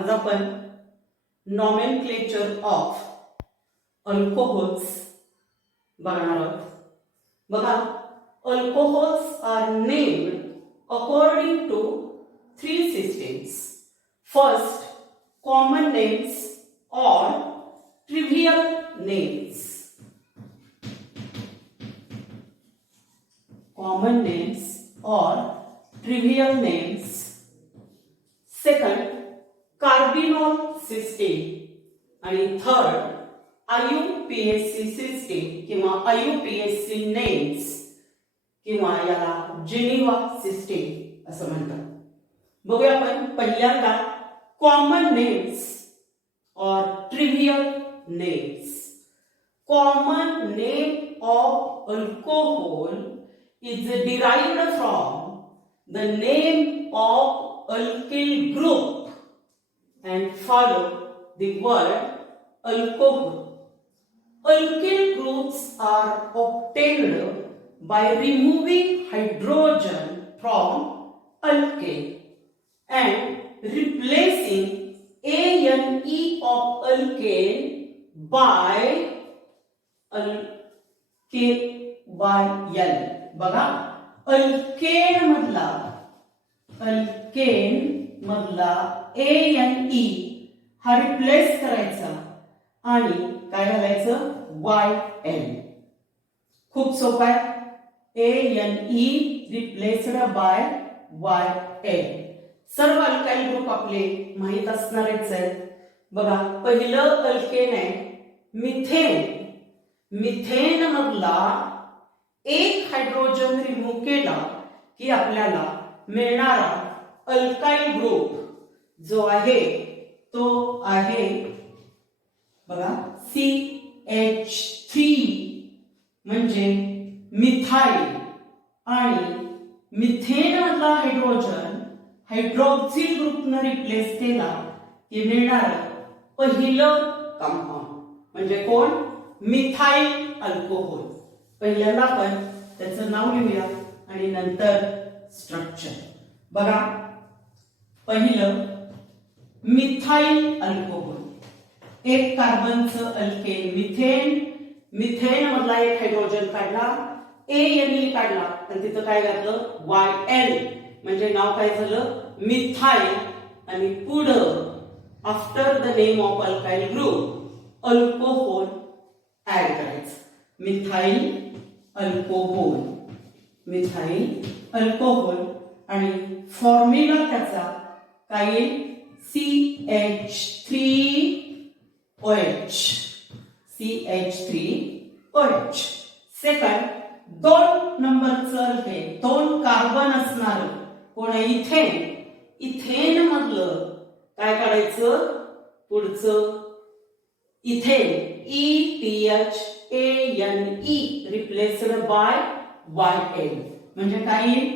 आज आपण nomenclature of alcohols बघणार आहोत. बघा, alcohols are named according to three systems. First, common names और trivial names. Common names or trivial names. Second, carbinol system. आणि third, IUPAC system किंवा IUPAC names किंवा याला जिनिव्हा सिस्टीम असं म्हणतात. बघूया आपण पहिल्यांदा कॉमन नेम्स और trivial names. Common name of alcohol is derived from the name of alkyl group and follow the word alcohol. Alkyl groups are obtained by removing hydrogen from alkane and replacing ANE of alkane by L. बघा, alkane मधला ANE हा replace करायचा आणि काय घालायचं YL. खूप सोपं आहे. ANE replaced by YL. सर्व अल्काइल ग्रुप आपले माहित असणारच आहेत. बघा, पहिलं अल्केन आहे मिथेन. मिथेन मधला एक हायड्रोजन रिमूव्ह केला की आपल्याला मिळणारा अल्काइल ग्रुप जो आहे तो आहे बघा CH3 म्हणजे मिथाइल. आणि मिथेन मधला हायड्रोजन हायड्रॉक्सिल ग्रुपने रिप्लेस केला की मिळणार पहिलं कंपाऊंड म्हणजे कोण मिथाइल अल्कोहोल. पहिल्यांदा आपण त्याचं नाव लिहूया आणि नंतर स्ट्रक्चर. बघा, पहिलं मिथाइल अल्कोहोल. एक कार्बनचं अल्केन मिथेन. मिथेन मधला एक हायड्रोजन काढला, ANE काढला आणि तिथं काय घातलं YL म्हणजे नाव काय झालं मिथाइल. आणि पुढं after the name of alkyl group alcohol add करायचं. Methyl alcohol. मिथाइल अल्कोहोल आणि फॉर्म्युला त्याचा काय येईल CH3OH. CH3OH. सेकंड, दोन नंबरचं अल्केन, दोन कार्बन असणार कोण इथेन. इथेन मधलं काय काढायचं पुढचं ethane ETHANE replaced by YL म्हणजे काय येईल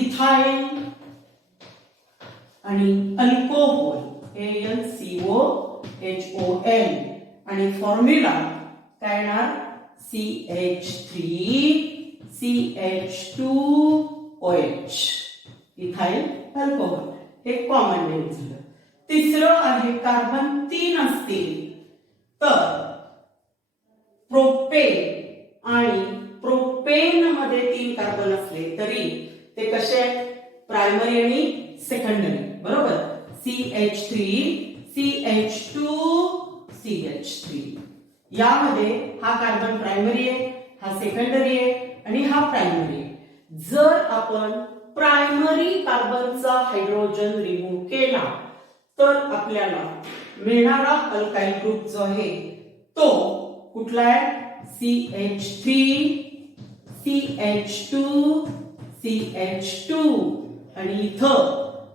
इथाइल. आणि अल्कोहोल ALCOHOL आणि फॉर्म्युला काय येणार CH3CH2OH. Ethyl alcohol. हे कॉमन नेम झालं. तिसरं आहे कार्बन 3 असतील तर प्रोपेन. आणि प्रोपेन मध्ये 3 कार्बन असले तरी ते कसे आहेत प्रायमरी आणि सेकंडरी. बरोबर, CH3 CH2 CH3. यामध्ये हा कार्बन प्रायमरी आहे, हा सेकंडरी आहे आणि हा प्रायमरी आहे. जर आपण प्रायमरी कार्बनचा हायड्रोजन रिमूव्ह केला तर आपल्याला मिळणारा अल्काइल ग्रुप जो आहे तो कुठला आहे CH3 CH2 CH2. आणि इथं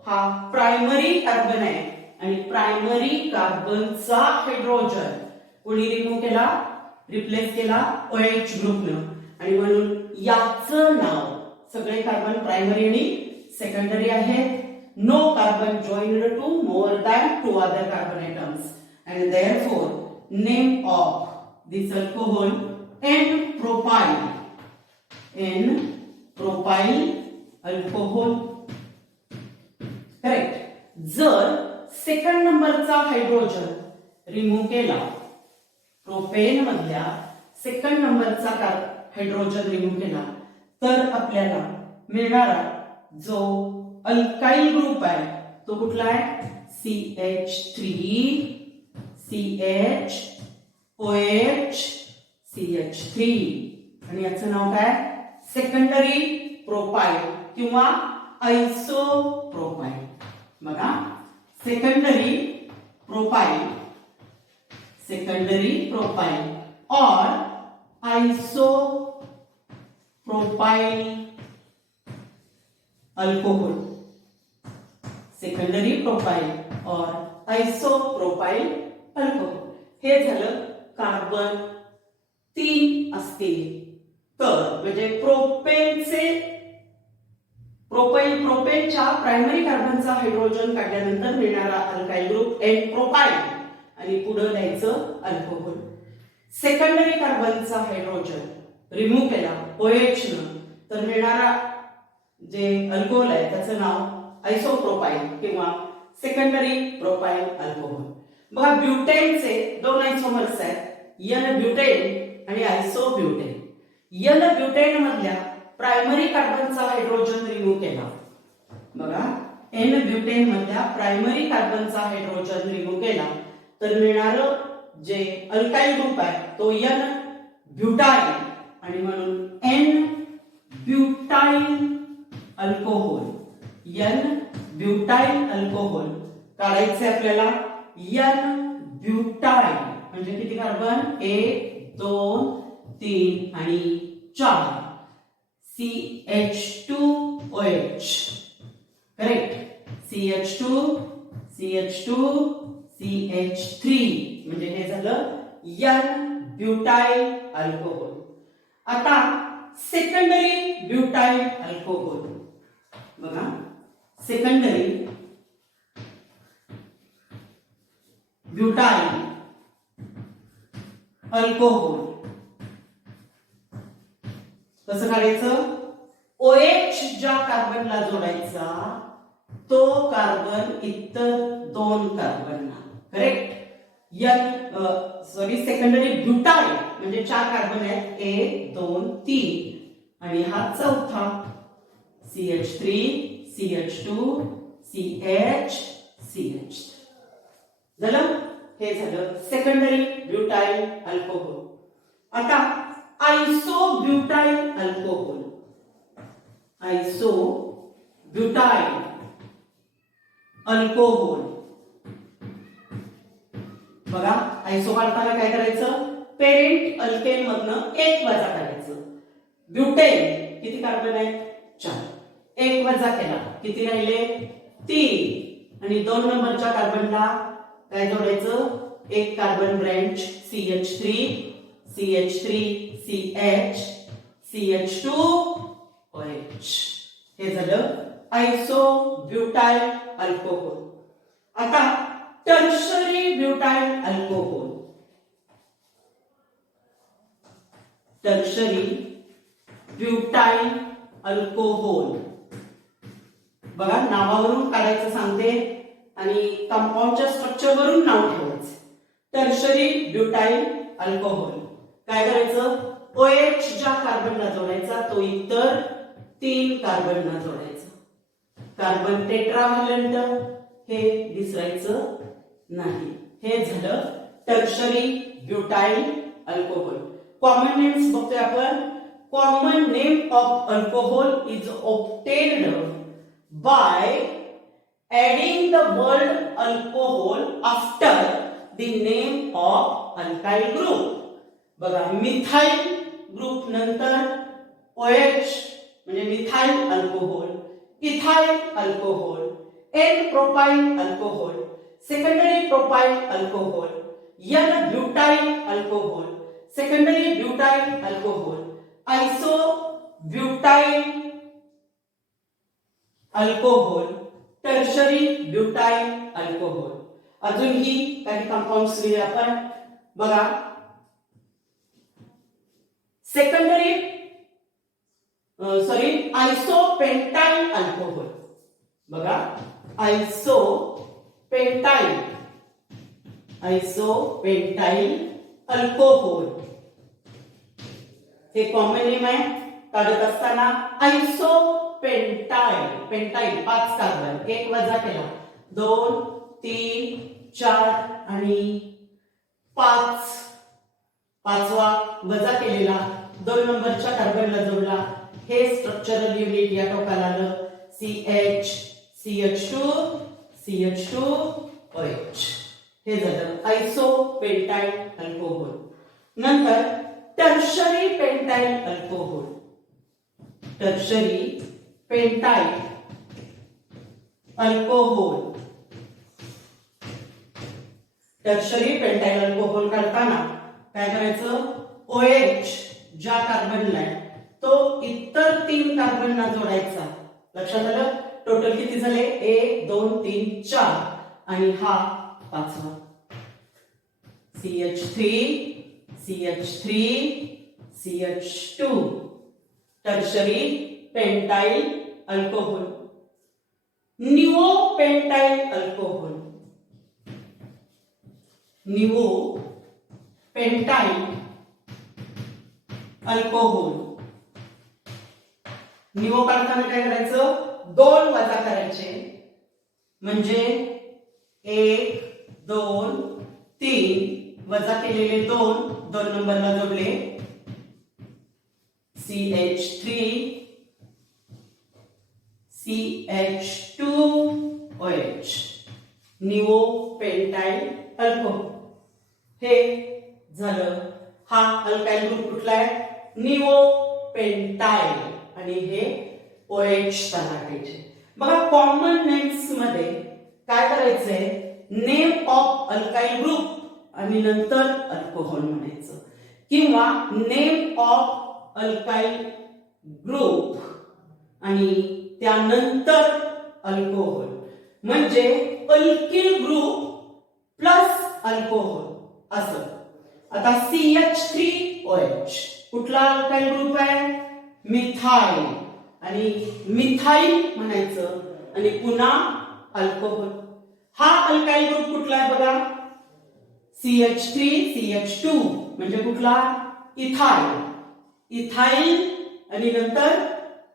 हा प्रायमरी कार्बन आहे आणि प्रायमरी कार्बनचा हायड्रोजन कोणी रिमूव्ह केला रिप्लेस केला OH ग्रुपनं. आणि म्हणून याचं नाव सगळे कार्बन प्रायमरी आणि सेकंडरी आहेत. No carbon joined to more than 2 other carbon atoms and therefore name of this alcohol N-propyl. N-propyl alcohol. Correct. जर सेकंड नंबरचा हायड्रोजन रिमूव्ह केला, प्रोपेन मधल्या सेकंड नंबरचा हायड्रोजन रिमूव्ह केला, तर आपल्याला मिळणारा जो अल्काइल ग्रुप आहे तो कुठला आहे? CH3 CHOH CH3 आणि याचं नाव काय? सेकंडरी प्रोपाइल किंवा आयसोप्रोपाइल. बघा, सेकंडरी प्रोपाइल और आइसोप्रोपाइल अल्कोहल. सेकंडरी प्रोपाइल और आइसोप्रोपाइल अल्कोहल हे झालं कार्बन 3 असतील तर, म्हणजे प्रोपेनच्या प्रायमरी कार्बनचा हायड्रोजन काढल्यानंतर मिळणारा अल्काइल ग्रुप एन प्रोपाइल आणि पुढे द्यायचं अल्कोहल. सेकंडरी कार्बनचा हायड्रोजन रिमूव्ह केला OH न, तर मिळणारा जे अल्कोहल आहे त्याचं नाव आयसोप्रोपाइल किंवा सेकंडरी प्रोपाइल अल्कोहल. बघा, ब्युटेनचे दोन आयसोमर्स आहेत, एन ब्युटेन आणि आयसोब्युटेन. एन ब्युटेन मधल्या प्रायमरी कार्बनचा हायड्रोजन रिमूव्ह केला. बघा, एन ब्युटेन मधल्या प्रायमरी कार्बनचा हायड्रोजन रिमूव्ह केला तर मिळणारं जे अल्काइल ग्रुप आहे तो एन ब्युटाइल आणि म्हणून n butyl alcohol. N butyl alcohol काढायचे आपल्याला. एन ब्युटाइल म्हणजे किती कार्बन? 1 2 3 आणि 4. CH2OH. करेक्ट. CH2 CH3 म्हणजे हे झालं एन ब्युटाइल अल्कोहोल. आता सेकंडरी ब्युटाइल अल्कोहोल. बघा, सेकंडरी ब्युटाइल अल्कोहोल कसं काढायचं? OH ज्या कार्बनला जोडायचा तो कार्बन इतर दोन कार्बनला. करेक्ट. सेकंडरी ब्युटाइल म्हणजे 4 कार्बन आहेत, 1 2 3 आणि हा चौथा CH3 CH2 CH. झालं. हे झालं सेकंडरी ब्युटाइल अल्कोहोल. आता आयसोब्युटाइल अल्कोहोल. आयसोब्युटाइल अल्कोहोल. बघा, आयसो काढताना काय करायचं? पेरेंट अल्केन मधनं 1 वजा करायचं. ब्युटेन किती कार्बन आहेत? 4. 1 वजा केला, किती राहिले? 3 आणि 2 नंबरच्या कार्बनला काय जोडायचं? एक carbon branch CH3 CH CH2OH. हे झालं आयसोब्युटाइल अल्कोहोल. आता tertiary butyl alcohol. Tertiary butyl alcohol. बघा, नावावरून काढायचं सांगते आणि कंपाऊंडच्या स्ट्रक्चर वरून नाव ठेवायचं. टर्शरी ब्युटाइल अल्कोहोल काय करायचं? OH ज्या कार्बनला जोडायचा तो इतर 3 कार्बनला जोडायचा. कार्बन टेट्राव्हॅलंट हे विसरायचं नाही. हे झालं tertiary butyl alcohol. Common names बघतोय आपण. Common name of alcohol is obtained by adding the word alcohol after the name of alkyl group. बघा, मिथाइल ग्रुप नंतर OH म्हणजे methyl alcohol, ethyl alcohol, n propyl alcohol, secondary propyl alcohol, n butyl alcohol, secondary butyl alcohol, iso butyl alcohol, tertiary butyl alcohol. अजूनही काही compounds लिहिले आपण. बघा, secondary isopentyl alcohol. बघा, isopentyl isopentyl alcohol. हे common name आहे. काढत असताना आयसोपेंटाइल, पेंटाइल 5 कार्बन, एक वजा केला 2 3 4 आणि 5, पाचवा वजा केलेला 2 नंबरच्या कार्बनला जोडला. हे स्ट्रक्चरल युनिट या टोकाला आलं. CH CH2 CH2 OH. हे झालं आयसोपेंटाइल अल्कोहोल. नंतर tertiary pentyl alcohol. Tertiary pentyl alcohol. Tertiary pentyl alcohol काढताना काय करायचं, OH ज्या कार्बनला आहे तो इतर 3 कार्बनला जोडायचा. लक्षात आलं. टोटल किती झाले, 1 2 3 4 आणि हा पाचवा CH3 CH3 CH2 tertiary pentyl alcohol. Neo pentyl alcohol. Neo pentyl alcohol. Neo काढताना काय करायचं, 2 वजा करायचे म्हणजे 1 2 3 वजा केलेले 2 नंबरला जोडले CH3 CH2 OH. Neo pentyl alcohol. हे झालं. हा अल्काइल ग्रुप कुठला आहे, निओ पेंटाइल. आणि हे OH टाकायचे. बघा कॉमन नेम्स मध्ये काय करायचंय, नेम ऑफ अल्काइल ग्रुप आणि नंतर अल्कोहोल म्हणायचं, किंवा नेम ऑफ अल्काइल ग्रुप आणि त्यानंतर अल्कोहोल. म्हणजे अल्किल ग्रुप प्लस अल्कोहोल असं. आता CH3OH कुठला अल्काइल ग्रुप आहे, मिथाइल. आणि मिथाइल म्हणायचं आणि पुन्हा अल्कोहोल. हा अल्काइल ग्रुप कुठला आहे बघा, CH3 CH2 म्हणजे कुठला, इथाइल. इथाइल आणि नंतर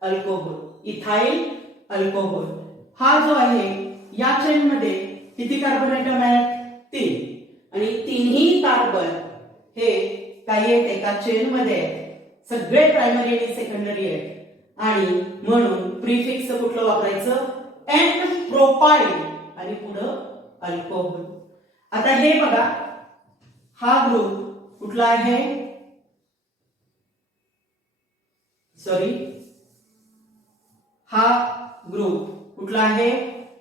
अल्कोहोल. Ethyl alcohol. हा जो आहे या चेन मध्ये किती कार्बन आयटम आहेत, 3. आणि 3ही कार्बन हे काही आहेत एका चेन मध्ये आहेत. सगळे प्रायमरी आणि सेकंडरी आहेत. आणि म्हणून प्रीफिक्स कुठलं वापरायचं, N प्रोपाइल आणि पुढं अल्कोहोल. आता हे बघा, हा ग्रुप कुठला आहे, सॉरी हा ग्रुप कुठला आहे,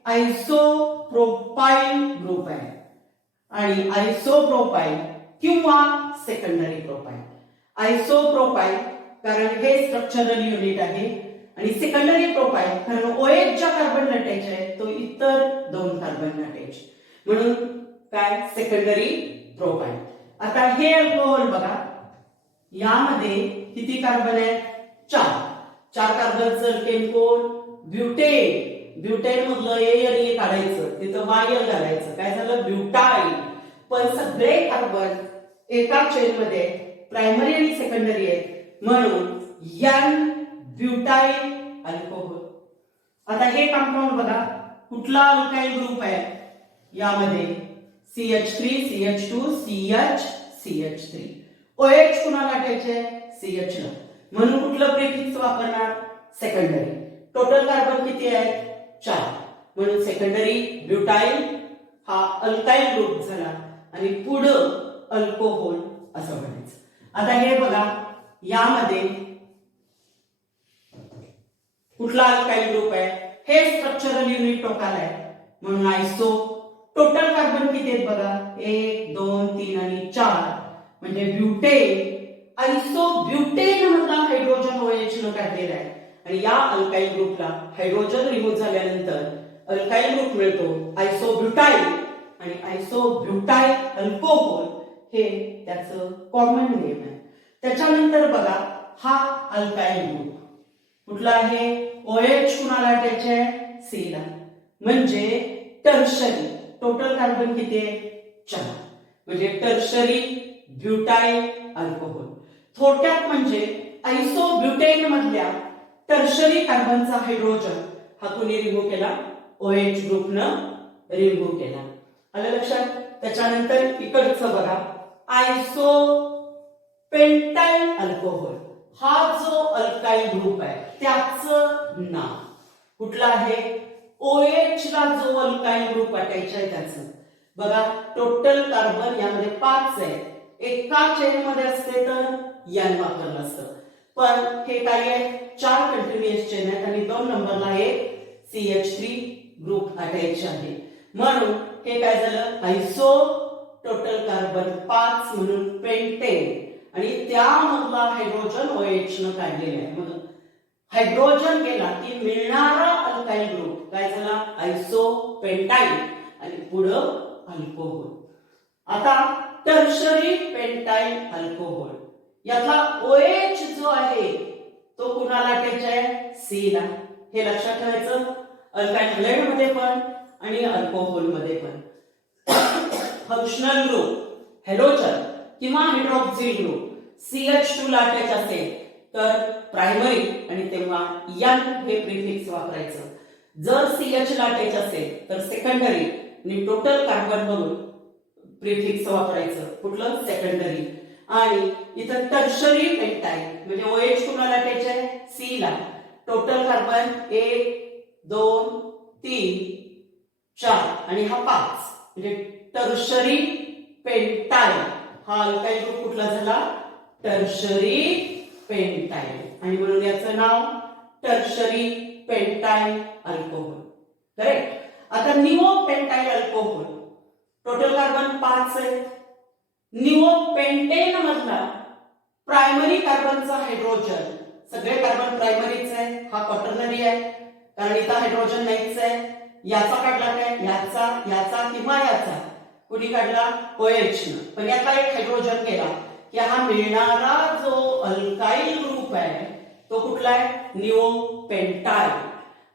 आयसोप्रोपाइल ग्रुप आहे. आणि आयसोप्रोपाइल किंवा सेकंडरी प्रोपाइल. आयसोप्रोपाइल कारण हे स्ट्रक्चरल युनिट आहे आणि सेकंडरी प्रोपाइल कारण OH च्या कार्बन अटॅच आहे तो इतर 2 कार्बन अटॅच, म्हणून काय सेकंडरी प्रोपाइल. आता हे अल्कोहोल बघा, यामध्ये किती कार्बन आहेत, 4 कार्बनचं अल्केन कोण, ब्युटेन. ब्युटेन मधलं A आणि A काढायचं, तिथं YL घालायचं, काय झालं ब्युटाइल. पण सगळे कार्बन एका चेन मध्ये प्रायमरी आणि सेकंडरी आहेत म्हणून N ब्युटाइल अल्कोहोल. आता हे कंपाऊंड बघा, कुठला अल्काइल ग्रुप आहे, यामध्ये CH3 CH2 CH CH3. OH कुणाला अटॅच CH ला, म्हणून कुठलं प्रीफिक्स वापरणार, सेकंडरी. टोटल कार्बन किती आहेत, 4, म्हणून सेकंडरी ब्युटाइल हा अल्काइल ग्रुप झाला आणि पुढं अल्कोहोल असं म्हणायचं. आता हे बघा, यामध्ये कुठला अल्काइल ग्रुप आहे, हे स्ट्रक्चरल युनिट टोकाला आहे म्हणून आयसो. टोटल कार्बन किती आहेत बघा, 1 2 3 आणि 4 म्हणजे ब्युटेन. आयसो ब्युटेन मधला हायड्रोजन OH न काढलेला आहे आणि या अल्काइल ग्रुपला हायड्रोजन रिमूव्ह झाल्यानंतर अल्काइल ग्रुप मिळतो आयसोब्युटाइल. आणि आयसोब्युटाइल अल्कोहोल हे त्याचं कॉमन नेम आहे. त्याच्यानंतर बघा, हा अल्काइल ग्रुप कुठला आहे, OH कुणाला अटॅच आहे, C ला, म्हणजे टर्शरी. टोटल कार्बन किती आहे, 4. म्हणजे टर्शरी ब्युटाइल अल्कोहोल. थोडक्यात म्हणजे आयसोब्युटेन मधल्या टर्शरी कार्बनचा हायड्रोजन हा कोणी रिमूव्ह केला? OH ग्रुपनं रिमूव्ह केला. आलं लक्षात? त्याच्यानंतर इकडचं बघा, आयसो पेंटाइल अल्कोहोल. हा जो अल्काइल ग्रुप आहे त्याचं नाव कुठलं आहे? OH ला जो अल्काइल ग्रुप वाटायचा आहे त्याचं. बघा, टोटल कार्बन यामध्ये 5 आहे. एका चेन मध्ये असते तर n वापरलं असतं, पण हे काय आहे? 4 कंटिन्युअस चेन आहेत आणि 2 नंबरला एक CH3 ग्रुप अटॅच आहे. म्हणून हे काय झालं? आयसो टोटल कार्बन 5 म्हणून पेंटेन आणि त्यामधला हायड्रोजन OH न काढलेला आहे. म्हणून हायड्रोजन गेला की मिळणारा अल्काइल ग्रुप काय झाला? आयसोपेंटाइल आणि पुढं अल्कोहोल. आता टर्शरी पेंटाइल अल्कोहोल यातला OH जो आहे तो कुणाला अटॅच आहे? C ला. हे लक्षात ठेवायचं, अल्काइल हॅलाइड मध्ये पण आणि अल्कोहोल मध्ये पण. फंक्शनल ग्रुप हॅलोजन किंवा हायड्रॉक्सिल ग्रुप CH2 ला अटॅच असेल तर प्रायमरी आणि तेव्हा N हे प्रिफिक्स वापरायचं. जर CH ला अटॅच असेल तर सेकंडरी आणि टोटल कार्बन बघून प्रिफिक्स वापरायचं. कुठलं? सेकंडरी. आणि इथं टर्शरी पेंटाइल म्हणजे OH कुणाला अटॅच आहे? C ला. टोटल कार्बन 1 2 3 4 आणि हा 5 म्हणजे टर्शरी पेंटाइल. हा अल्काइल ग्रुप कुठला झाला? Tertiary pentyl. आणि म्हणून याचं नाव टर्शरी पेंटाइल अल्कोहोल. करेक्ट. आता neo pentyl alcohol total carbon 5 आहे. निओ पेंटेन मधला प्रायमरी कार्बनचा हायड्रोजन, सगळे कार्बन प्रायमरीच आहे, हा क्वाटर्नरी आहे कारण इथं हायड्रोजन नाहीच आहे. याचा काढला काय? याचा, याचा किंवा याचा. कुणी काढला? OH न. पण यातला एक हायड्रोजन गेला की हा मिळणारा जो अल्काइल ग्रुप आहे तो कुठला आहे? Neo pentyl.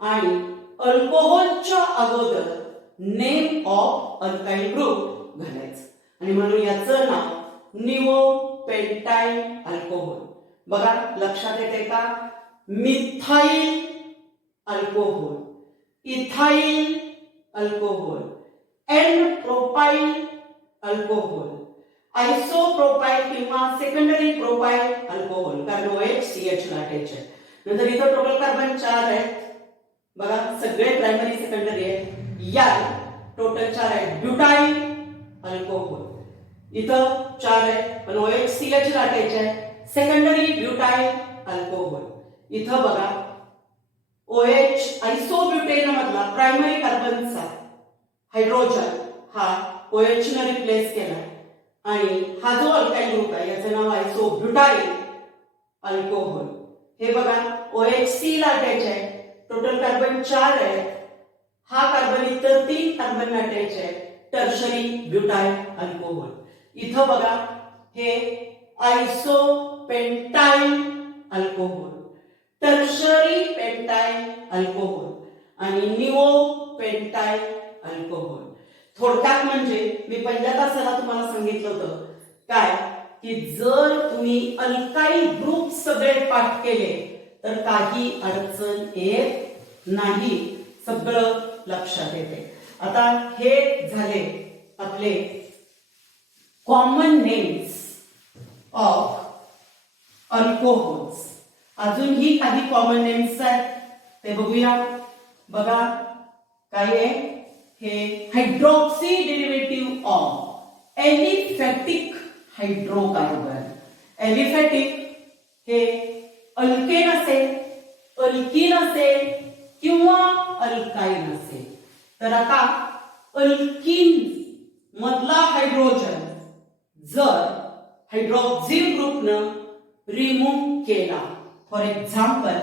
आणि अल्कोहोलच्या अगोदर नेम ऑफ अल्काइल ग्रुप घालायचं आणि म्हणून याचं नाव निओ पेंटाइल अल्कोहोल. बघा, लक्षात येते का? Methyl alcohol, ethyl alcohol, n propyl alcohol, isopropyl किंवा सेकंडरी प्रोपाइल अल्कोहोल कारण OH CH ला अटॅच आहे. नंतर इथं टोटल कार्बन 4 आहेत. बघा, सगळे प्रायमरी सेकंडरी आहे. या टोटल 4 आहे. ब्युटाइल अल्कोहोल इथं 4 आहे पण OH CH ला अटॅच आहे. Secondary butyl alcohol. इथं बघा, OH आयसोब्युटेन मधला प्रायमरी कार्बनचा हायड्रोजन हा OH ने रिप्लेस केला आणि हा जो अल्काइल ग्रुप आहे याचं नाव आयसोब्युटाइल अल्कोहोल. हे बघा, OH C ला अटॅच आहे. टोटल कार्बन 4 आहे. हा कार्बन इतर 3 कार्बन अटॅच आहे. Tertiary butyl alcohol. इथं बघा, हे आयसोपेंटाइल अल्कोहोल, टर्शरी पेंटाइल अल्कोहोल आणि निओ पेंटाइल अल्कोहोल. थोडक्यात म्हणजे मी पहिल्या तासाला तुम्हाला सांगितलं होतं काय की जर तुम्ही अल्काइल ग्रुप सगळे पाठ केले तर काही अडचण येत नाही, सगळं लक्षात येते. आता हे झाले आपले कॉमन नेम्स ऑफ अल्कोहोल्स. अजूनही काही कॉमन नेम्स आहेत ते बघूया. बघा, काय आहे? हे हायड्रॉक्सी डेरिव्हेटिव्ह ऑफ एलिफॅटिक हायड्रोकार्बन. एलिफॅटिक हे अल्केन असेल, अल्कीन असेल किंवा अल्काइन असेल. तर आता अल्कीन मधला हायड्रोजन जर हायड्रॉक्सिल ग्रुपनं रिमूव्ह केला, for example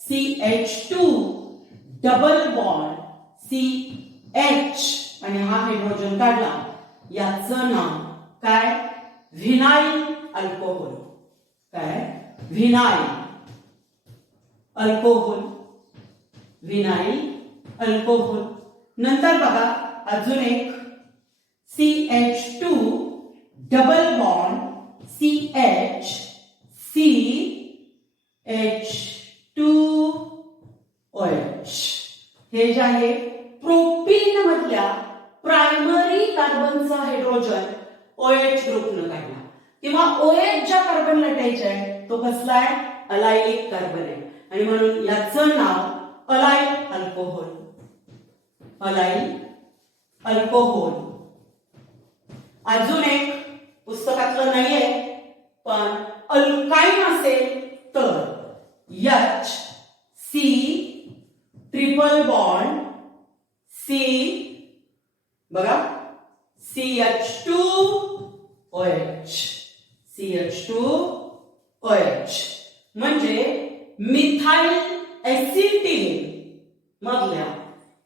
CH2 double bond CH आणि हा हायड्रोजन काढला, याचं नाव काय? Vinyl alcohol. काय? Vinyl alcohol. Vinyl alcohol. नंतर बघा, अजून एक CH2 डबल बॉन्ड CH3CH2OH हे जे आहे प्रोपीन मधल्या प्रायमरी कार्बनचा हायड्रोजन OH ग्रुपनं काढला किंवा OH ज्या कार्बन लटायचा आहे तो कसला आहे अलायलिक कार्बन आहे आणि म्हणून याचं नाव अलाइल अल्कोहोल. Allyl alcohol. अजून एक पुस्तकातलं नाहीये पण अल्काइन असेल तर HC ट्रिपल बॉन्ड C बघा CH2OH CH2OH म्हणजे मिथाइल एसिटिलीन मधल्या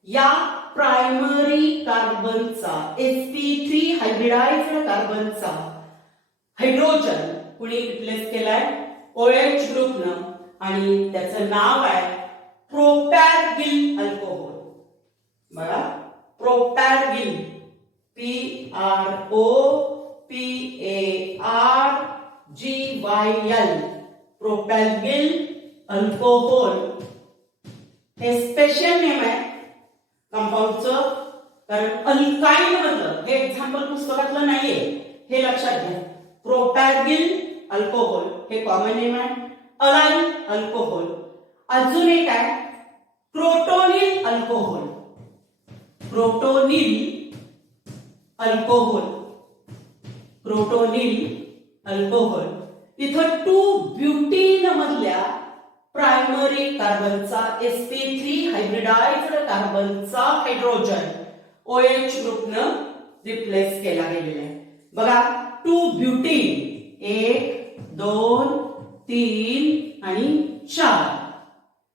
या प्रायमरी कार्बनचा sp3 हायब्रिडाइज्ड कार्बनचा हायड्रोजन कुणी रिप्लेस केलाय OH ग्रुपनं आणि त्याचं नाव आहे प्रोपॅरगिल अल्कोहोल. बघा प्रोपॅरगिल PROPARGYL प्रोपॅरगिल अल्कोहोल हे स्पेशल नेम आहे कंपाऊंडचं कारण अल्काइन मधलं हे एक्झाम्पल पुस्तकातलं नाहीये हे लक्षात घ्या. प्रोपॅरगिल अल्कोहोल हे कॉमन नेम आहे. Allyl alcohol. अजून एक आहे crotonyl alcohol. Crotonyl alcohol. Crotonyl alcohol इथं 2-ब्युटीन मधल्या प्रायमरी कार्बनचा sp3 हायब्रिडाइज्ड कार्बनचा हायड्रोजन OH ग्रुपनं रिप्लेस केला गेलेला आहे. बघा 2-ब्युटीन 1 2 3 आणि 4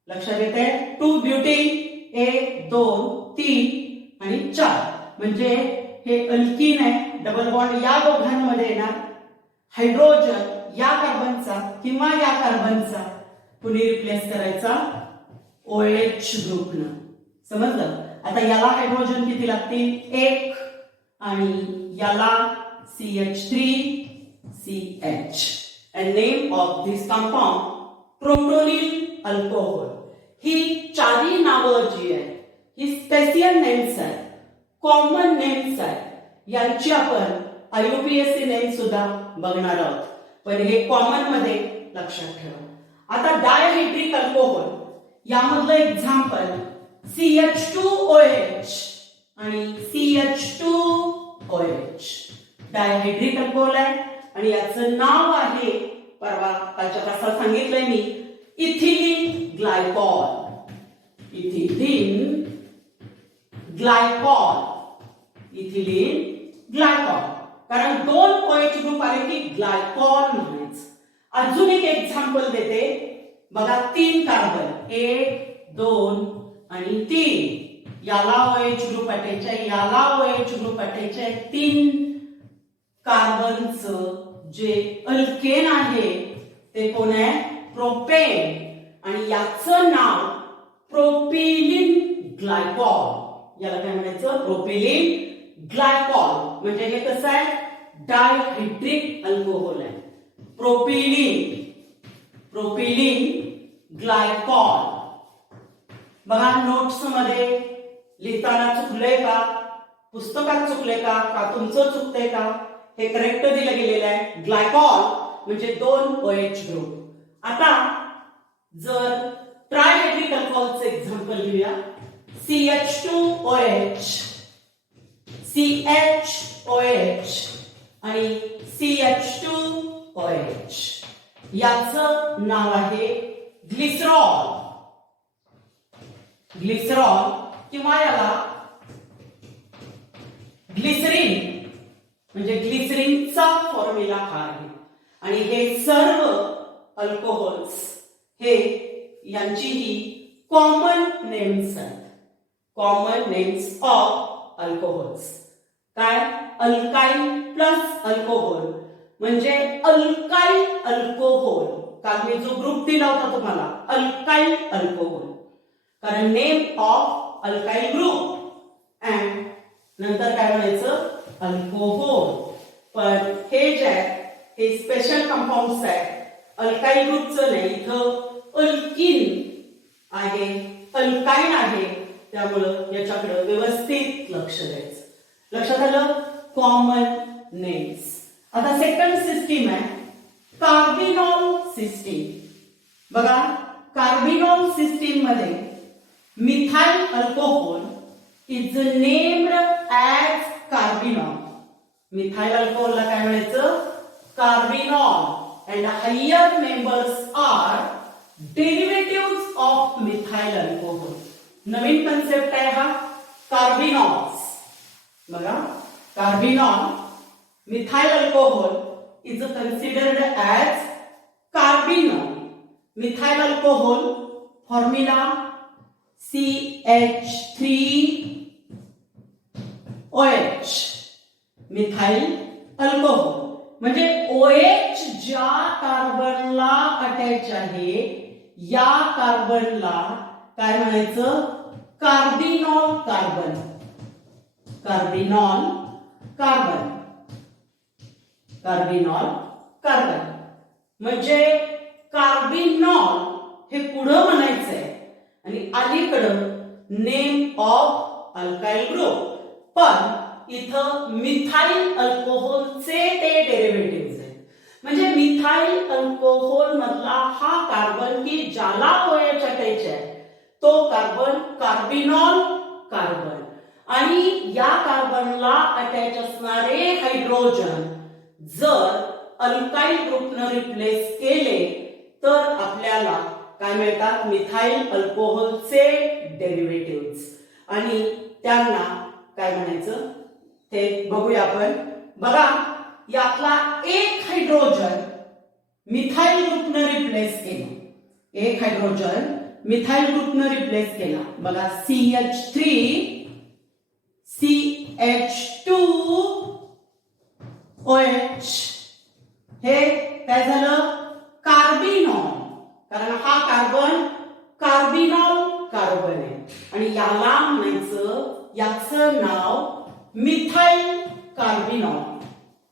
लक्षात येते. 2-ब्युटीन 1 2 3 आणि 4 म्हणजे हे अल्कीन आहे. डबल बॉन्ड या दोघांमध्ये येणार. हायड्रोजन या कार्बनचा किंवा या कार्बनचा कुणी रिप्लेस करायचा OH ग्रुपनं. समजलं. आता याला हायड्रोजन किती लागतील 1 आणि याला CH3CH. and name of this compound crotonyl alcohol. ही चारी नावं जी आहे ही स्पेसियल नेम्स आहेत कॉमन नेम्स आहेत यांची आपण IUPAC नेम सुद्धा बघणार आहोत पण हे कॉमन मध्ये लक्षात ठेवा. आता डायहायड्रिक अल्कोहोल यामधलं एक्झाम्पल CH2OH आणि CH2OH डायहायड्रिक अल्कोहोल आहे आणि याचं नाव आहे परवा कालच्या तासात सांगितलंय मी ethylene glycol. Ethylene glycol. Ethylene glycol कारण 2 OH ग्रुप आले की ग्लायकॉल म्हणायचं. अजून एक एक्झाम्पल देते बघा 3 कार्बन 1 2 आणि 3 याला OH ग्रुप अटॅच आहे याला OH ग्रुप अटॅच आहे. 3 कार्बनचं जे अल्केन आहे ते कोण आहे प्रोपेन आणि याचं नाव प्रोपिलिन ग्लायकॉल. याला काय म्हणायचं प्रोपिलिन ग्लायकॉल म्हणजे हे कसं आहे डायहायड्रिक अल्कोहोल आहे. Propylene glycol. बघा नोट्स मध्ये लिहिताना चुकलंय का पुस्तकात चुकलंय का तुमचं चुकतंय का हे करेक्ट दिलं गेलेलं आहे. ग्लायकॉल म्हणजे 2 OH ग्रुप. आता जर ट्रायहायड्रिक अल्कोहोलचं एक्झाम्पल घेऊया CH2OH CHOH आणि CH2OH याचं नाव आहे ग्लिसरॉल. ग्लिसरॉल किंवा याला ग्लिसरीन म्हणजे ग्लिसरीनचा फॉर्म्युला हा आहे आणि हे सर्व अल्कोहोल्स हे यांची ही कॉमन नेम्स आहेत. Common names of alcohols. काय अल्काइल प्लस अल्कोहोल म्हणजे अल्काइल अल्कोहोल. काल मी जो ग्रुप दिला होता तुम्हाला अल्काइल अल्कोहोल कारण name of alkyl group and नंतर काय म्हणायचं अल्कोहोल. पण हे जे आहे हे स्पेशल कंपाऊंड्स आहेत. अल्काईल ग्रुपचं नाही, इथं अल्किन आहे, अल्काईन आहे, त्यामुळं याच्याकडे व्यवस्थित लक्ष द्यायचं. लक्षात आलं? Common names. आता सेकंड सिस्टीम आहे कार्बिनॉल सिस्टीम. बघा, कार्बिनॉल सिस्टीम मध्ये methyl alcohol is named as carbinol. Methyl अल्कोहोलला काय म्हणायचं? Carbinol. and higher members are derivatives of methyl alcohol. नवीन कन्सेप्ट आहे हा कार्बिनॉल्स. बघा, carbinol methyl alcohol is considered as carbinol. Methyl alcohol formula CH3OH. Methyl alcohol म्हणजे OH ज्या कार्बनला attach आहे या कार्बनला काय म्हणायचं? Carbinol carbon. Carbinol carbon. Carbinol carbon म्हणजे कार्बिनॉल हे पुढं म्हणायचंय आणि अलीकडं नेम ऑफ अल्काइल ग्रुप. पण इथं मिथाइल अल्कोहोलचे ते डेरिव्हेटिव्ह आहेत. म्हणजे मिथाइल अल्कोहोल मधला हा कार्बन की ज्याला OH अटॅच आहे तो कार्बन कार्बिनॉल कार्बन. आणि या कार्बनला अटॅच असणारे हायड्रोजन जर अल्काइल ग्रुपनं रिप्लेस केले तर आपल्याला काय मिळतात? मिथाइल अल्कोहोलचे डेरिव्हेटिव्ह. आणि त्यांना काय म्हणायचं ते बघूया आपण. बघा, यातला एक हायड्रोजन मिथाइल ग्रुपनं रिप्लेस केला. एक हायड्रोजन मिथाइल ग्रुपनं रिप्लेस केला. बघा, CH3 CH2OH हे काय झालं? कार्बिनॉल. कारण हा कार्बन कार्बिनॉल कार्बन आहे आणि याला म्हणायचं, याचं नाव methyl carbinol.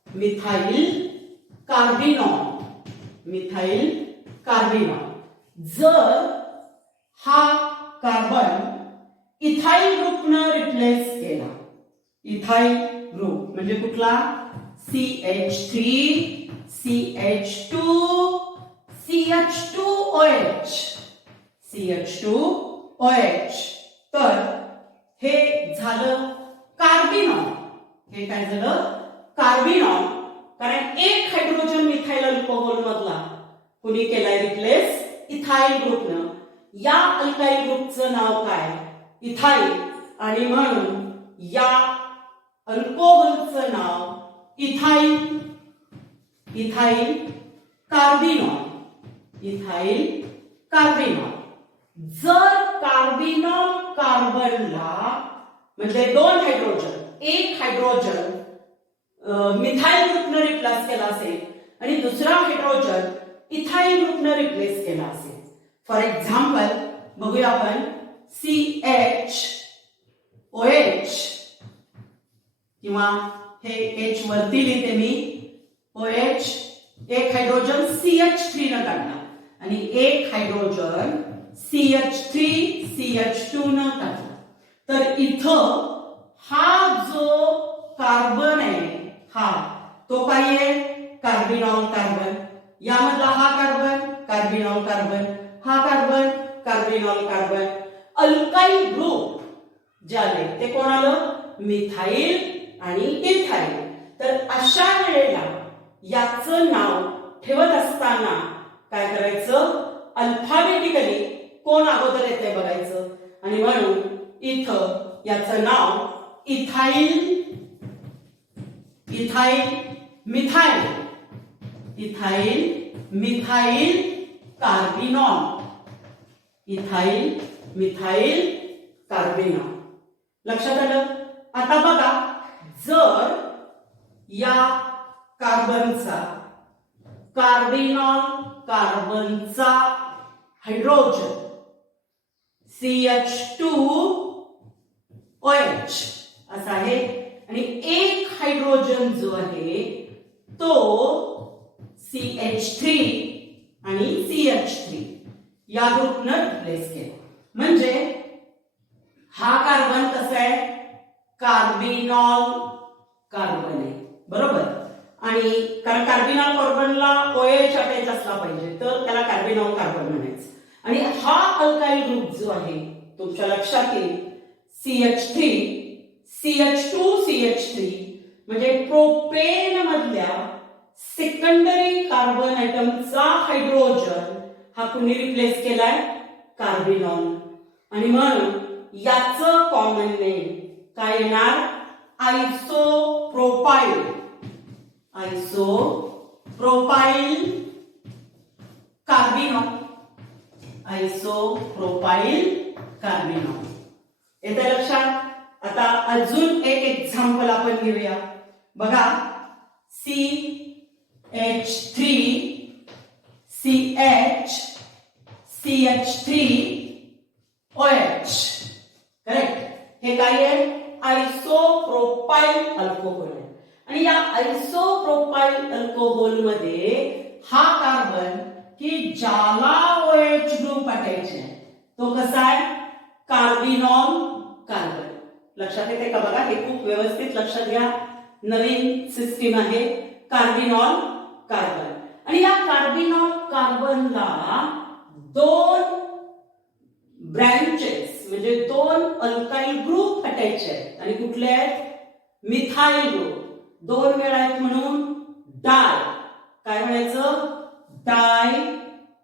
Methyl carbinol. Methyl carbinol. जर हा कार्बन इथाइल ग्रुपनं रिप्लेस केला. इथाइल ग्रुप म्हणजे कुठला? CH3 CH2 CH2OH. CH2OH तर हे झालं कार्बिनॉल. हे काय झालं? कार्बिनॉल. कारण एक हायड्रोजन मिथाइल अल्कोहोल मधला कुणी केलाय रिप्लेस? इथाइल ग्रुपनं. या अल्काइल ग्रुपचं नाव काय? इथाइल. आणि म्हणून या अल्कोहोलचं नाव ethyl. Ethyl carbinol. Ethyl carbinol. जर कार्बिनॉल कार्बनला म्हणजे दोन हायड्रोजन, एक हायड्रोजन मिथाइल ग्रुपनं रिप्लेस केला असेल आणि दुसरा हायड्रोजन इथाइल ग्रुपनं रिप्लेस केला असेल. फॉर एक्झाम्पल बघूया आपण. CHOH किंवा हे H वरती लिहिते मी. OH एक हायड्रोजन CH3 न काढला आणि एक हायड्रोजन CH3 CH2 न काढला. तर इथं हा जो कार्बन आहे हा तो काय आहे? Carbinol carbon. यामधला हा कार्बन कार्बिनॉल कार्बन. हा carbon carbinol carbon. Alkyl group जे आले ते कोण आलं? मिथाइल आणि इथाइल. तर अशा वेळेला याचं नाव ठेवत असताना काय करायचं? अल्फाबेटिकली कोण अगोदर येते बघायचं. आणि म्हणून इथं याचं नाव ethyl. Ethyl methyl. Ethyl methyl carbinol. Ethyl methyl carbinol. लक्षात आलं? आता बघा, जर या कार्बनचा कार्बिनॉल कार्बनचा हायड्रोजन CH2OH असा आहे आणि एक हायड्रोजन जो आहे तो CH3 आणि CH3 या ग्रुपनं रिप्लेस केला. म्हणजे हा कार्बन कसा आहे, कार्बिनॉल कार्बन आहे, बरोबर. आणि कारण कार्बिनॉल कार्बनला OH अटॅच असला पाहिजे तर त्याला कार्बिनॉल कार्बन म्हणायचं. आणि हा अल्काइल ग्रुप जो आहे तुमच्या लक्षात येईल CH3 CH2 CH3 म्हणजे प्रोपेन मधल्या सेकंडरी कार्बन ॲटमचा हायड्रोजन हा कुणी रिप्लेस केलाय, कार्बिनॉल. आणि म्हणून याचं कॉमन नेम काय येणार, आयसोप्रोपाइल. आयसोप्रोपाइल कार्बिनॉल. आयसोप्रोपाइल कार्बिनॉल येते लक्षात. आता अजून एक एक्झाम्पल आपण घेऊया. बघा CH3 CH CH3 OH. Correct. हे काय आहे, आयसोप्रोपाइल अल्कोहोल आहे. आणि या आयसोप्रोपाइल अल्कोहोल मध्ये हा कार्बन की ज्याला OH ग्रुप अटॅच आहे तो कसा आहे, कार्बिनॉल कार्बन. लक्षात येते का बघा, हे खूप व्यवस्थित लक्षात घ्या. नवीन सिस्टीम आहे कार्बिनॉल कार्बन. आणि या कार्बिनॉल कार्बनला दोन ब्रँचेस म्हणजे दोन अल्काइल ग्रुप अटॅच आहेत. आणि कुठले आहेत, मिथाइल ग्रुप. दोन वेळा आहेत म्हणून डाय, काय म्हणायचं, डाय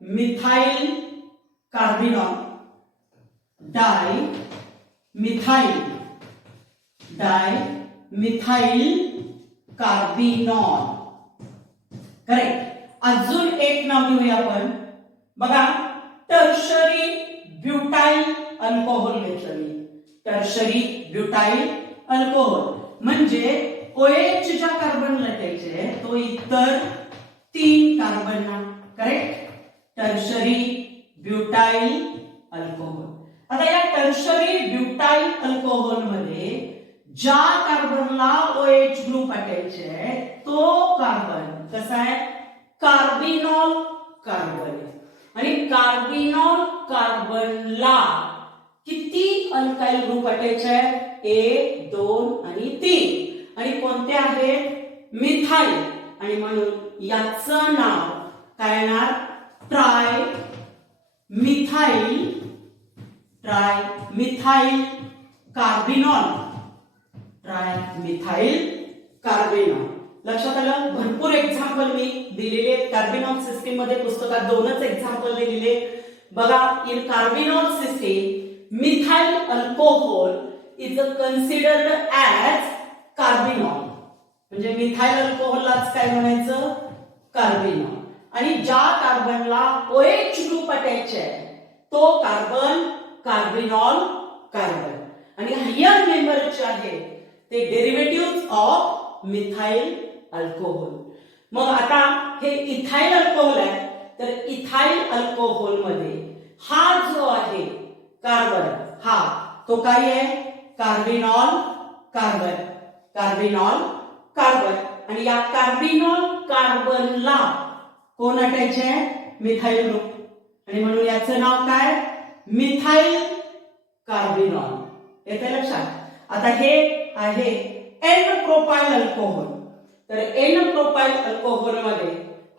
मिथाइल कार्बिनॉल. डाय मिथाइल कार्बिनॉल. करेक्ट. अजून एक नाव घेऊया आपण. बघा टर्शरी ब्युटाइल अल्कोहोल घेतलं मी. टर्शरी ब्युटाइल अल्कोहोल म्हणजे OH ज्या कार्बनला अटॅच आहे तो इतर 3 कार्बनना. करेक्ट. Tertiary butyl alcohol. आता या टर्शरी ब्युटाइल अल्कोहोल मध्ये ज्या कार्बनला OH ग्रुप अटॅच आहे तो कार्बन कसा आहे, कार्बिनॉल कार्बन आहे. आणि कार्बिनॉल कार्बनला किती अल्काइल ग्रुप अटॅच आहे, 1 2 आणि 3. आणि कोणते आहेत, मिथाइल. आणि म्हणून याचं नाव काय येणार, try methyl carbinol. Try methyl carbinol. लक्षात आलं. भरपूर एक्झाम्पल मी दिलेले आहेत कार्बिनॉल सिस्टीम मध्ये. पुस्तकात 2च एक्झाम्पल दिलेले. बघा, in carbinol system methyl alcohol is considered as carbinol. म्हणजे मिथाइल अल्कोहोललाच काय म्हणायचं, कार्बिनॉल. आणि ज्या कार्बनला OH ग्रुप अटॅच आहे तो कार्बन कार्बिनॉल कार्बन. आणि हायर मेंबर जे आहे ते डेरिव्हेटिव्ह ऑफ मिथाइल अल्कोहोल. मग आता हे इथाइल अल्कोहोल आहे तर इथाइल अल्कोहोल मध्ये हा जो आहे कार्बन हा तो काय आहे, कार्बिनॉल कार्बन. Carbinol carbon. आणि या कार्बिनॉल कार्बनला कोण अटॅच आहे, मिथाइल ग्रुप. आणि म्हणून याचं नाव काय, मिथाइल कार्बिनॉल. येते लक्षात. आता हे आहे एन प्रोपाइल अल्कोहोल. तर एन प्रोपाइल अल्कोहोल मध्ये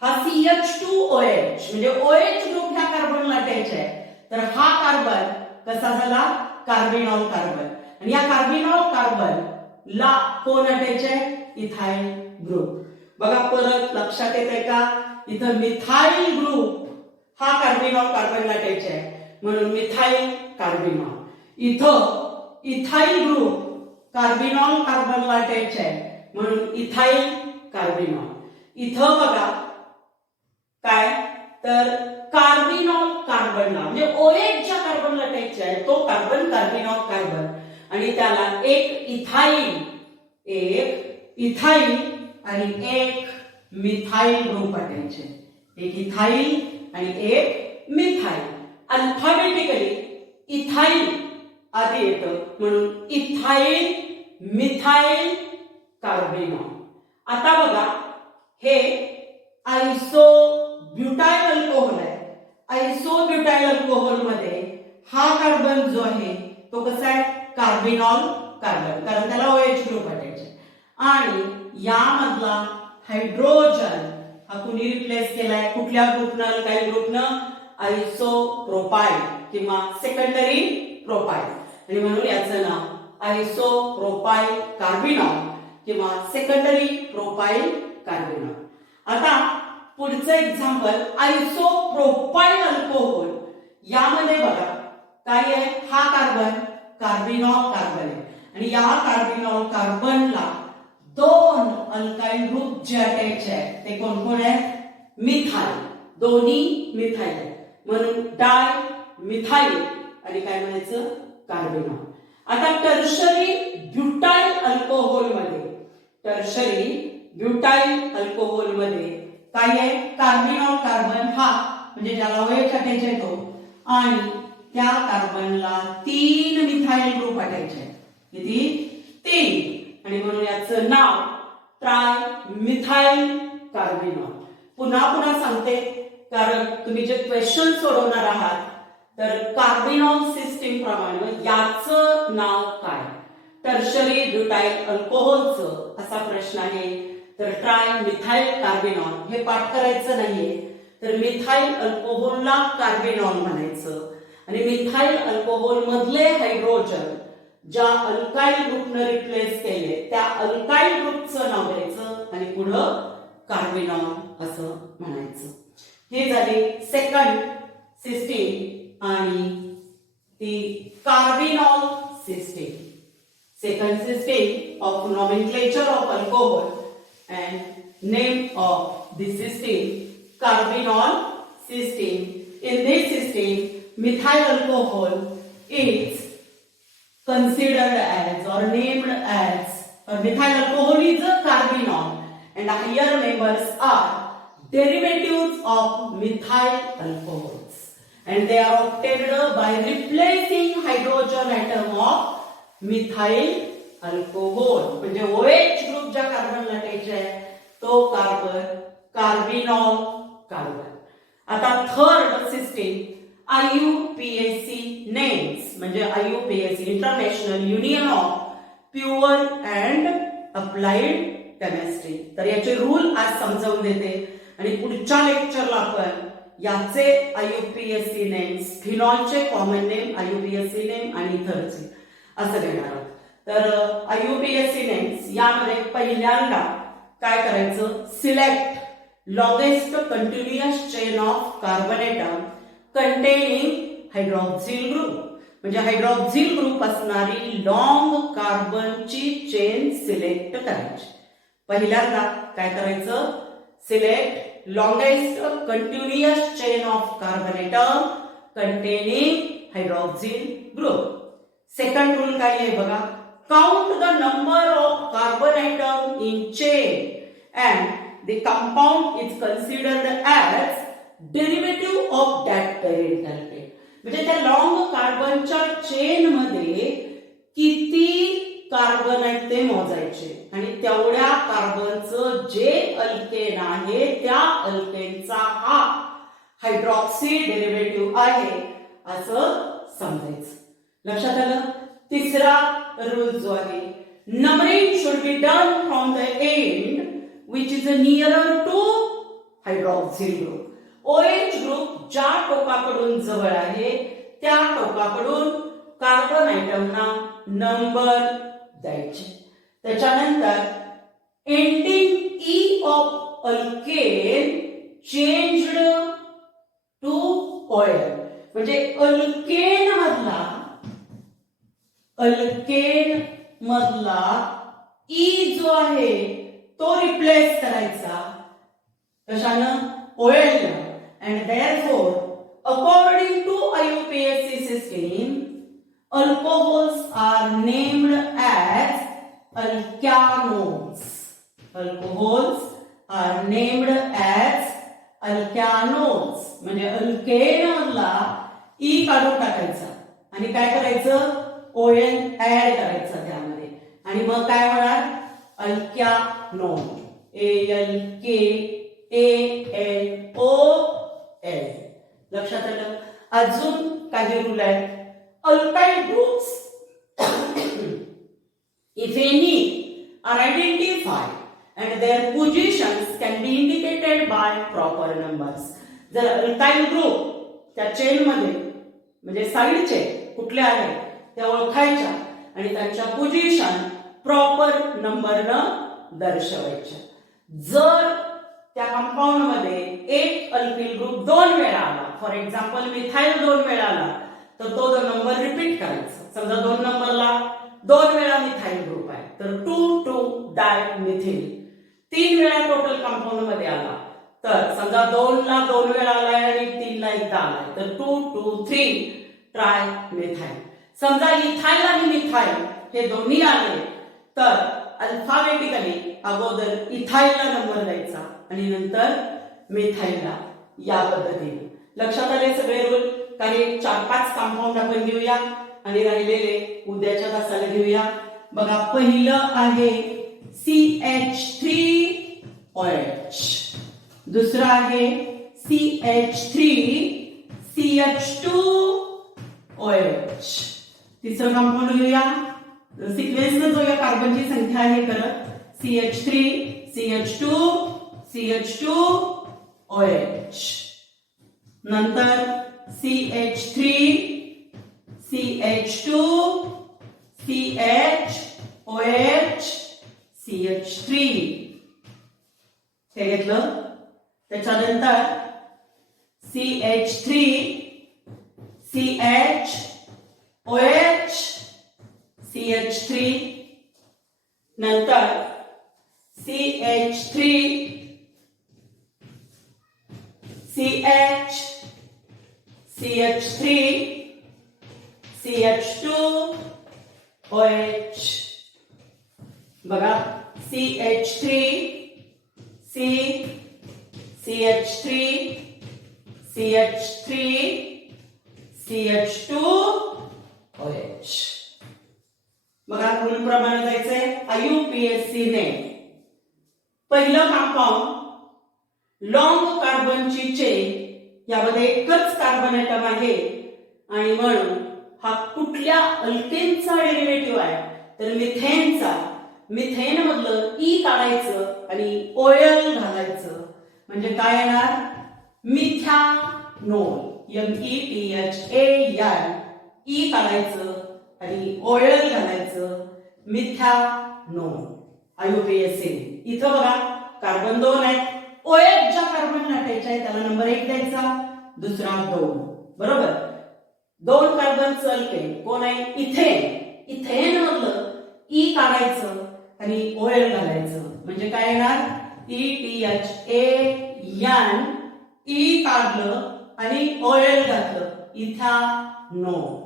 हा CH2OH म्हणजे OH ग्रुप ह्या कार्बनला अटॅच आहे. तर हा कार्बन कसा झाला, कार्बिनॉल कार्बन. आणि या कार्बिनॉल कार्बन ला कोण अटॅच आहे, इथाइल ग्रुप. बघा परत लक्षात येते का, इथं मिथाइल ग्रुप हा कार्बिनॉल कार्बनला अटॅच आहे म्हणून मिथाइल कार्बिनॉल. इथं इथाइल ग्रुप कार्बिनॉल कार्बनला अटॅच आहे म्हणून इथाइल कार्बिनॉल. इथं बघा काय, तर कार्बिनॉल कार्बनला म्हणजे OH ज्या कार्बनला अटॅच आहे तो कार्बन कार्बिनॉल कार्बन. आणि त्याला एक इथाइल आणि एक मिथाइल ग्रुप अटॅच आहे. एक इथाइल आणि एक मिथाइल. अल्फाबेटिकली इथाइल आधी येतं म्हणून इथाइल मिथाइल कार्बिनॉल. आता बघा हे आयसोब्युटाइल अल्कोहोल आहे. आयसोब्युटाइल अल्कोहोल मध्ये हा कार्बन जो आहे तो कसा आहे, कार्बिनॉल कार्बन, कारण त्याला OH ग्रुप वाटायचे. आणि यामधला हायड्रोजन हा कुणी रिप्लेस केलाय, कुठल्या ग्रुपनं, अल्काइल ग्रुपनं, आयसोप्रोपाइल किंवा सेकंडरी प्रोपाइल. आणि म्हणून याचं नाव आयसोप्रोपाइल कार्बिनॉल किंवा सेकंडरी प्रोपाइल कार्बिनॉल. आता पुढचं एक्झाम्पल आयसोप्रोपाइल अल्कोहोल. यामध्ये बघा काय आहे, हा कार्बन कार्बिनॉल कार्बन आहे आणि या कार्बिनॉल कार्बनला दोन अल्काइल ग्रुप जे अटॅच आहेत ते कोण कोण आहेत, मिथाइल, दोन्ही मिथाइल आहेत म्हणून डाय मिथाइल आणि काय म्हणायचं, कार्बिनॉल. आता टर्शरी ब्युटाइल अल्कोहोल मध्ये, टर्शरी ब्युटाइल अल्कोहोल मध्ये काय आहे, कार्बिनॉल कार्बन हा म्हणजे ज्याला OH अटॅच आहे तो, आणि त्या कार्बनला 3 मिथाइल ग्रुप अटॅच आहेत. किती, 3. आणि म्हणून याचं नाव ट्राय मिथाइल कार्बिनॉल. पुन्हा पुन्हा सांगते कारण तुम्ही जे क्वेश्चन सोडवणार आहात तर कार्बिनॉल सिस्टीम प्रमाणे याचं नाव काय, टर्शरी ब्युटाइल अल्कोहोलचं असा प्रश्न आहे तर ट्राय मिथाइल कार्बिनॉल हे पाठ करायचं नाहीये, तर मिथाइल अल्कोहोलला कार्बिनॉल म्हणायचं आणि मिथाइल अल्कोहोल मधले हायड्रोजन ज्या अल्काइल ग्रुपने रिप्लेस केले त्या अल्काइल ग्रुपचं नाव द्यायचं आणि पुढं कार्बिनॉल असं म्हणायचं. हे झाले सेकंड सिस्टीम आणि ती carbinol system. Second system of nomenclature of alcohol and name of the system carbinol system. In this system methyl alcohol is considered as or named as, or methyl alcohol is a carbinol and higher members are derivatives of methyl alcohols and they are obtained by replacing hydrogen atom of methyl alcohol. म्हणजे OH group ज्या कार्बनला attach आहे तो carbon carbinol carbon. आता third system IUPAC names म्हणजे IUPAC international union of pure and applied chemistry. तर याचे rule आज समजावून देते आणि पुढच्या लेक्चरला आपण याचे IUPAC नेम्स, फिनॉलचे कॉमन नेम IUPAC नेम आणि इथरचे असं घेणार आहोत. तर IUPAC नेम्स यामध्ये पहिल्यांदा काय करायचं, select longest continuous chain of carbon atom containing hydroxyl group. म्हणजे हायड्रॉक्सिल ग्रुप असणारी लॉंग कार्बनची चेन सिलेक्ट करायची. पहिल्यांदा काय करायचं, select longest continuous chain of carbon atom containing hydroxyl group. Second rule काय आहे बघा, count the number of carbon atom in chain and the compound is considered as derivative of that parent alkane. म्हणजे त्या long कार्बनच्या chain मध्ये किती carbon आहेत ते मोजायचे आणि तेवढ्या कार्बनचं जे अल्केन आहे त्या अल्केनचा हा हायड्रॉक्सी डेरिव्हेटिव्ह आहे असं समजायचं. लक्षात आलं. तिसरा रूल जो आहे, numbering should be done from the end which is nearer to hydroxyl group. OH group ज्या टोकाकडून जवळ आहे त्या टोकाकडून कार्बन आयटमना नंबर द्यायचे. त्याच्यानंतर एंडिंग E of alkane changed to ol. म्हणजे अल्केन मधला E जो आहे तो रिप्लेस करायचा कशानं, ol. And therefore according to IUPAC system alcohols are named as alkanols. Alcohols are named as alkanols. म्हणजे अल्केन मधला E काढून टाकायचा आणि काय करायचं, ON ऍड करायचा त्यामध्ये आणि मग काय होणार, अल्कॅनोन. ALKANOL. लक्षात आलं? अजून काही रूल आहेत. Alkyl groups if any are identified and their positions can be indicated by proper numbers. जर अल्काइल ग्रुप त्या चेन मध्ये म्हणजे साइडचे कुठले आहेत त्या ओळखायच्या आणि त्यांच्या पोझिशन प्रॉपर नंबरनं दर्शवायच्या. जर त्या कंपाऊंड मध्ये एक अल्किल ग्रुप 2 वेळा आला, फॉर एक्झाम्पल मिथाइल 2 वेळा आला, तर तो नंबर रिपीट करायचा. समजा 2 नंबरला 2 वेळा मिथाइल ग्रुप आहे तर 2,2-डायमिथिल. 3 वेळा टोटल कंपाऊंड मध्ये आला तर समजा 2 ला 2 वेळा आलाय आणि 3 ला एकदा आलाय तर 2,2,3-ट्रायमिथाइल. समजा इथाइल आणि मिथाइल हे दोन्ही आले तर अल्फाबेटिकली अगोदर इथाइलला नंबर द्यायचा आणि नंतर मिथाइलला, या पद्धतीने. लक्षात आले सगळे रूल? काही 4-5 कंपाऊंड आपण घेऊया आणि राहिलेले उद्याच्या तासाला घेऊया. बघा, पहिलं आहे CH3OH, दुसरं आहे CH3CH2OH. तिसरं कंपाऊंड घेऊया, सिक्वेन्सनं जो या कार्बनची संख्या आहे करत CH3CH2CH2OH, नंतर CH3CH2CHOH CH3 हे घेतलं. त्याच्यानंतर CH3CHOH CH3, नंतर CH3CH2OH. बघा, CH3CH2OH. बघा, रूल प्रमाणे जायचंय. IUPAC ने पहिलं कंपाऊंड लॉंग कार्बनची चेन, यामध्ये एकच कार्बन ॲटम आहे आणि म्हणून हा कुठल्या अल्केनचा डेरिव्हेटिव्ह आहे तर मिथेनचा. मिथेन मधलं ई काढायचं आणि ओएल घालायचं म्हणजे काय येणार? मिथॅनोल. METHAN, ई काढायचं आणि ओएल घालायचं, मिथॅनोल. IUPAC. इथं बघा, कार्बन 2 आहेत. OH ज्या कार्बन लाटायचा आहे त्याला नंबर 1 द्यायचा, दुसरा 2. बरोबर? 2 कार्बनचं अल्केन कोण आहे? इथेन. इथेन मधलं ई काढायचं आणि ओएल घालायचं म्हणजे काय येणार? ETHAN, ई काढलं आणि ओएल घातलं, इथॅनोल.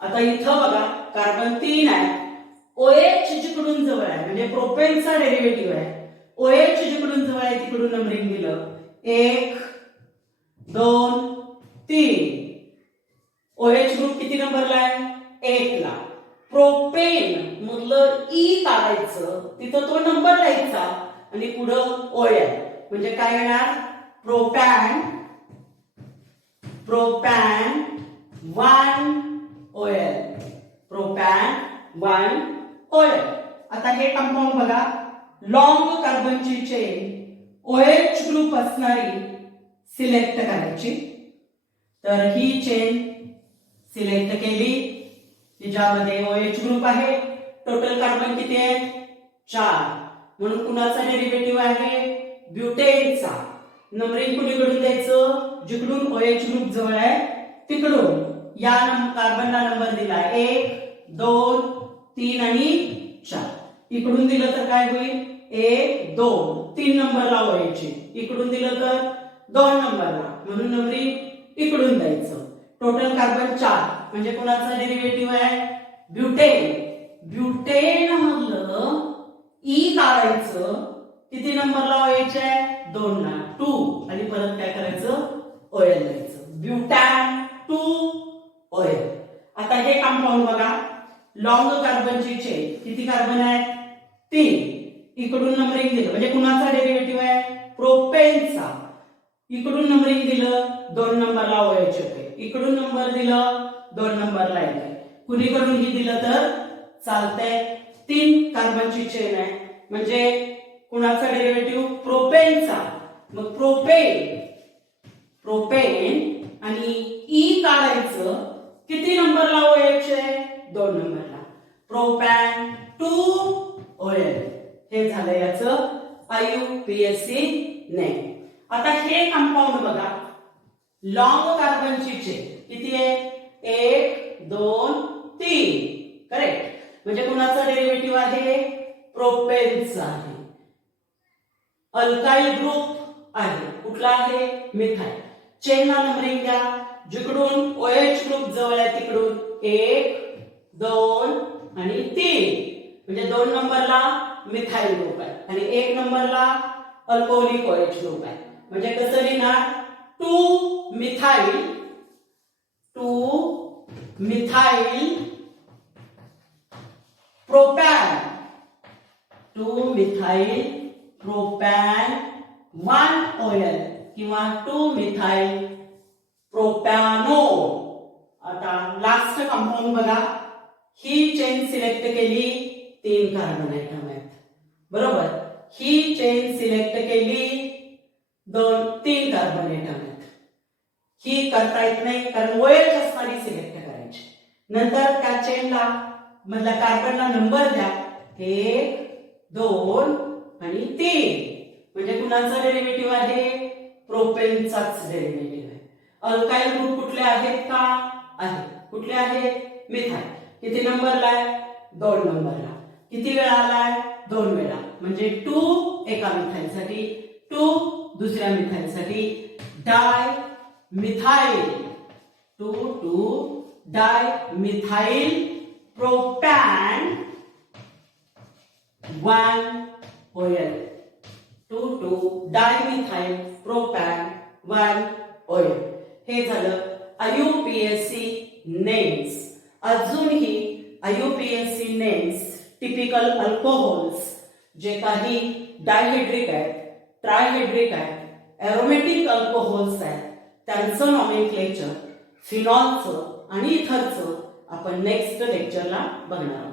आता इथं बघा, कार्बन 3 आहे. OH जिकडून जवळ आहे म्हणजे प्रोपेनचा डेरिव्हेटिव्ह आहे. OH जिकडून जवळ आहे तिकडून नंबरिंग दिलं, 1, 2, 3. OH ग्रुप किती नंबरला आहे? 1 ला. प्रोपेन मधलं ई काढायचं, तिथं तो नंबर लिहायचा आणि पुढं OL म्हणजे काय येणार? Propane 1 OL. Propane 1 OL. आता हे कंपाऊंड बघा, लॉंग कार्बनची चेन OH ग्रुप असणारी सिलेक्ट करायची. तर ही चेन सिलेक्ट केली, ज्यामध्ये OH ग्रुप आहे. टोटल कार्बन किती आहेत? 4. म्हणून कुणाचा डेरिव्हेटिव्ह आहे? ब्युटेनचा. नंबरिंग कुणीकडून द्यायचं? जिकडून OH ग्रुप जवळ आहे तिकडून. या कार्बनला नंबर दिला 1, 2, 3 आणि 4. इकडून दिलं तर काय होईल? 1, 2, 3 नंबरला OH. इकडून दिलं तर 2 नंबरला, म्हणून नंबरिंग इकडून द्यायचं. टोटल कार्बन 4 म्हणजे कोणाचा डेरिव्हेटिव्ह आहे? ब्युटेन. ब्युटेन मधलं ई काढायचं, किती नंबरला OH आहे? 2 ला, 2 आणि परत काय करायचं? OL द्यायचं. ब्युटॅन 2 OL. आता हे कंपाऊंड बघा, लॉंग कार्बनची चेन किती कार्बन आहेत? 3. इकडून नंबरिंग दिलं म्हणजे कुणाचा डेरिव्हेटिव्ह आहे प्रोपेनचा. इकडून नंबरिंग दिलं 2 नंबरला OH होते, इकडून नंबर दिलं 2 नंबरला येते, कुणीकडूनही दिलं तर चालतंय. 3 कार्बनची चेन आहे म्हणजे कुणाचा डेरिव्हेटिव्ह प्रोपेनचा. मग प्रोपेन आणि ई काढायचं. किती नंबरला OH आहे 2 नंबरला. प्रोपॅन 2OL हे झालं याचं IUPAC नेम. आता हे कंपाऊंड बघा लॉंग कार्बनची चेन किती आहे 1 2 3 करेक्ट म्हणजे कुणाचा डेरिव्हेटिव्ह आहे प्रोपेनचा आहे. अल्काइल ग्रुप आहे कुठला आहे मिथाइल. चेनला नंबरिंग द्या जिकडून OH ग्रुप जवळ आहे तिकडून 1 2 आणि 3 म्हणजे 2 नंबरला मिथाइल ग्रुप आहे आणि 1 नंबरला अल्कोहोलिक OH ग्रुप आहे. म्हणजे कसं लिहिणार 2 methyl propane 2 methyl propane 1 OL किंवा 2 मिथाइल प्रोपॅनो. आता लास्ट कंपाऊंड बघा ही चेन सिलेक्ट केली 3 कार्बन आयटम आहेत बरोबर. ही चेन सिलेक्ट केली 3 कार्बन आयटम आहेत. ही करता येत नाही कारण OH असणारी सिलेक्ट करायची. नंतर त्या चेनला मधल्या कार्बनला नंबर द्या 1 2 आणि 3 म्हणजे कुणाचा डेरिव्हेटिव्ह आहे प्रोपेनचाच डेरिव्हेटिव्ह आहे. अल्काइल ग्रुप कुठले आहेत का आहेत कुठले आहेत मिथाइल. किती नंबरला आहे 2 नंबरला. किती वेळा आलाय 2 वेळा म्हणजे 2 एका मिथाइलसाठी 2 दुसऱ्या मिथाइलसाठी डाय मिथाइल 2 डाय मिथाइल प्रोपॅन 1 OL 2 डाय मिथाइल प्रोपॅन 1 OL. हे झालं IUPAC नेम्स. अजूनही IUPAC नेम्स टिपिकल अल्कोहोल्स जे काही डायहायड्रिक आहेत ट्रायहायड्रिक आहेत एरोमॅटिक अल्कोहोल्स आहेत त्यांचं नॉमेनक्लेचर फिनॉलचं आणि इथरचं आपण नेक्स्ट लेक्चरला बघणार आहोत.